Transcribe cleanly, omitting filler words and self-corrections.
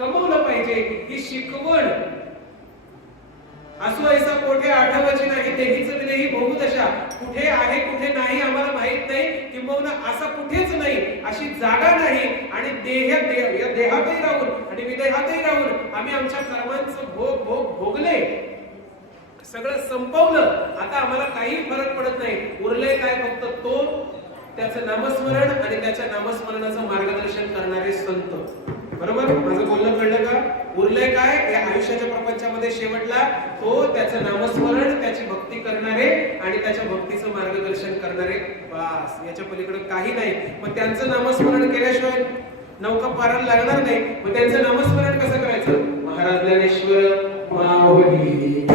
कमवलं पाहिजे ही शिकवण असो ऐसा कोठे आठवची नाही देहीच विनेही भोगू दशा कुठे आहे कुठे नाही आम्हाला माहित नाही किंबहुना असा कुठेच नाही अशी जागा नाही आणि देहातही राहून आणि विदेहातही राहून आम्ही आमच्या कर्मांचं भोगले सगळं संपवलं आता आम्हाला काही फरक पडत नाही उरले काय फक्त तो त्याचं नामस्मरण आणि त्याच्या नामस्मरणाचं मार्गदर्शन करणारे संत बरोबर माझं बोलणं कळलं का उरले काय या आयुष्याच्या प्रपंचामध्ये शेवटला तो त्याचं नामस्मरण त्याची भक्ती करणारे आणि त्याच्या भक्तीचं मार्गदर्शन करणारे बस याच्या पलीकडे काही नाही मग त्यांचं नामस्मरण केल्याशिवाय नौका पारायला लागणार नाही मग त्यांचं नामस्मरण कसं करायचं महाराज ज्ञानेश्वर माऊली